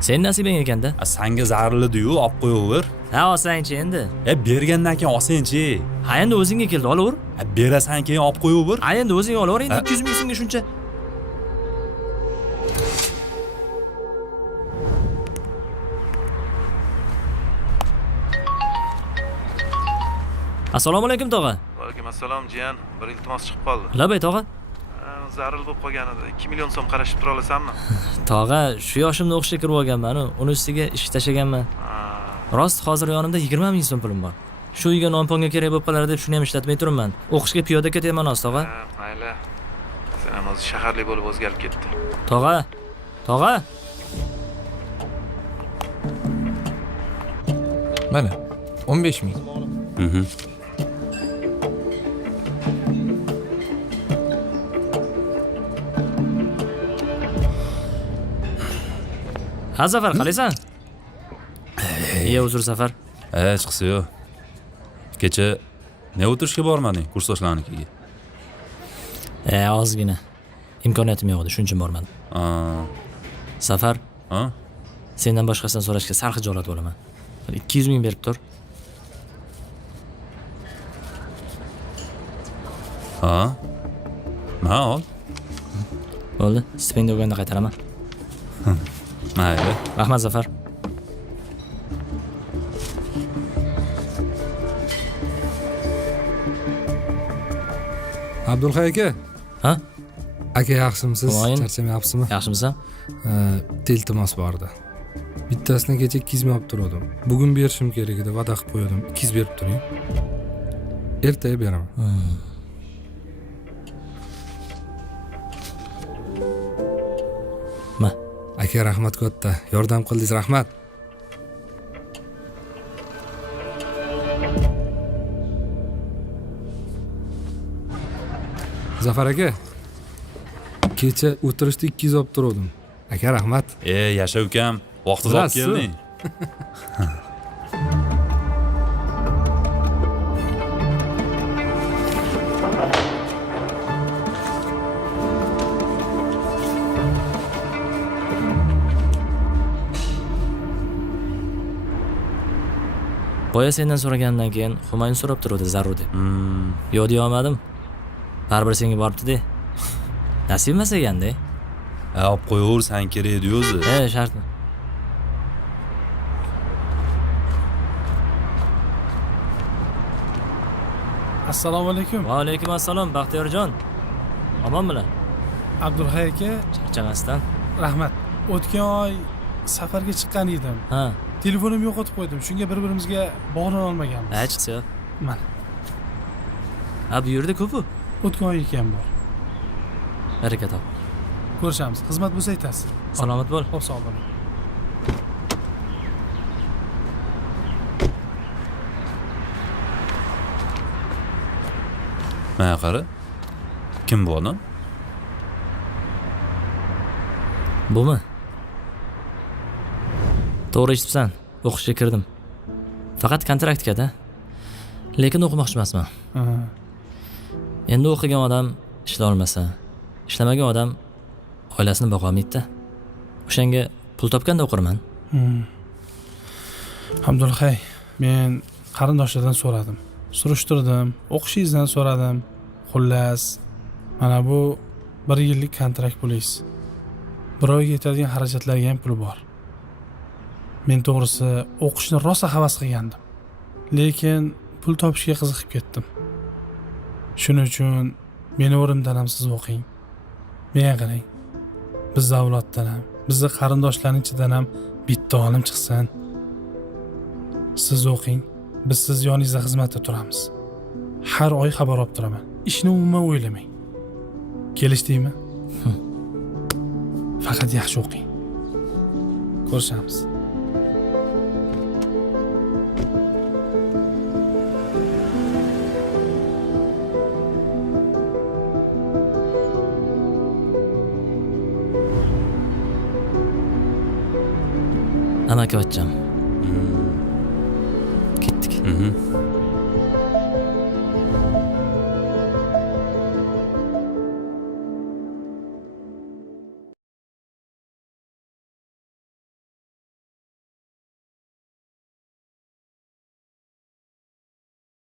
Sen nasibing ekanda. Senga zarildi-yu, olib qo'yaver. Ha, olsang-chi endi. Bergandan keyin olsang-chi. Ha, endi o'zingga keldi, olaver. Berasan keyin olib qo'yaver. Ha, endi o'zing olaver, endi 200 ming so'mga shuncha. Assalomu alaykum tog'a. Va alaykum assalom jiyan. Bir iltimos chiqib qoldi. Labay tog'a. Zaril bo'lib qolgan edi. 2 million so'm qarashib tura olasanmi? Tog'a, shu yoshimda o'qishga kirib olganman-ku, uni ustiga ish tashlaganman. Rost, hozir yonimda 20 ming so'm pulim bor. Shu uyga non-ponga kerak bo'lib qolar deb shuni ham ishlatmay turibman. O'qishga piyoda ketyapman hozir tog'a. Mayli. Sen ham o'zi shaharlik bo'lib o'zgarib ketdi. Tog'a. Tog'a. Mana 15 ming. Ha, Zafar, qalaysan? Uzr Zafar. Chiqsa-yu. Kecha ne o'tirishga bormading kursdoshlarnikiga? Ozgina. Imkoniyatim yo'q edi, shuning uchun bormadim. Zafar. Sendan boshqasidan so'rashga sal xijolat bo'laman. 200 ming berib tur. Ma ol. Bo'ldi, stipendiya olganda qaytaraman. Mayli. Rahmat Zafar. Abdulhay aka. Ha? Aka yaxshimisiz? Charchamayapsizmi? Yaxshimisan? Iltimos bor edi. Bittasini kecha 200 ming olib turdim. Bugun berishim kerak edi, va'da qilib qo'ydim. 200 berib turing. Ertaga beraman. Ma. Aka rahmat katta. Yordam qildingiz, rahmat. Zafar aka. Kecha o'tirishda 200 olib turdim. Aka rahmat. Yasha ukam, vaqtida olib kelding. Boya sendan so'ragandan keyin Humayun so'rab turdi zarur deb. Yo'q deya olmadim. Baribir senga boribdi-da. Nasib emas ekanda. Olib qo'yaver, sen kerak edi o'zi. Shartmi? Assalomu alaykum. Va alaykum assalom, Baxtiyorjon. Omonmilar? Abdulhay aka, charchamasdan. rahmat. O'tgan oy safarga chiqqan edim. Ha. Telefonimni yo'qotib qo'ydim. Shunga bir-birimizga bog'lana olmaganmiz. Chiqsa. Mana. Bu yerda ko'p-ku. O'tgan oy ekan bor. Baraka top. Ko'rishamiz. Xizmat bo'lsa aytasiz. Salomat bo'l. Xo'p, sog' bo'ling. Mana qara. Kim bu odam? Bumi? To'g'ri eshitibsan. O'qishga kirdim. Faqat kontraktkada. Lekin o'qimoqchi emasman. Endi o'qigan odam ishlay olmasa, ishlamagan odam oilasini boqa olmaydi-da. O'shanga pul topganda o'qirman. Abdulhay, men qarindoshlardan so'radim. Surishtirdim, o'qishingizdan so'radim. Xullas, mana bu 1 yillik kontrakt pulingiz. Bir oyga yetadigan xarajatlarga ham pul bor. Men to'g'risi o'qishni rosa havas qilgandim. Lekin pul topishga qiziqib ketdim. Shuning uchun meni o'rimdan ham siz o'qing. Menga qarang. Biz avloddan ham, bizning qarindoshlarning ichidan ham bitta olim chiqsin. Siz o'qing, biz siz yoningizda xizmatda turamiz. Har oy xabar olib turaman. Ishni umuman o'ylamang. Kelishdingmi? Faqat yaxshi o'qing. Ko'rishamiz. Amakivachcham. Ketdik.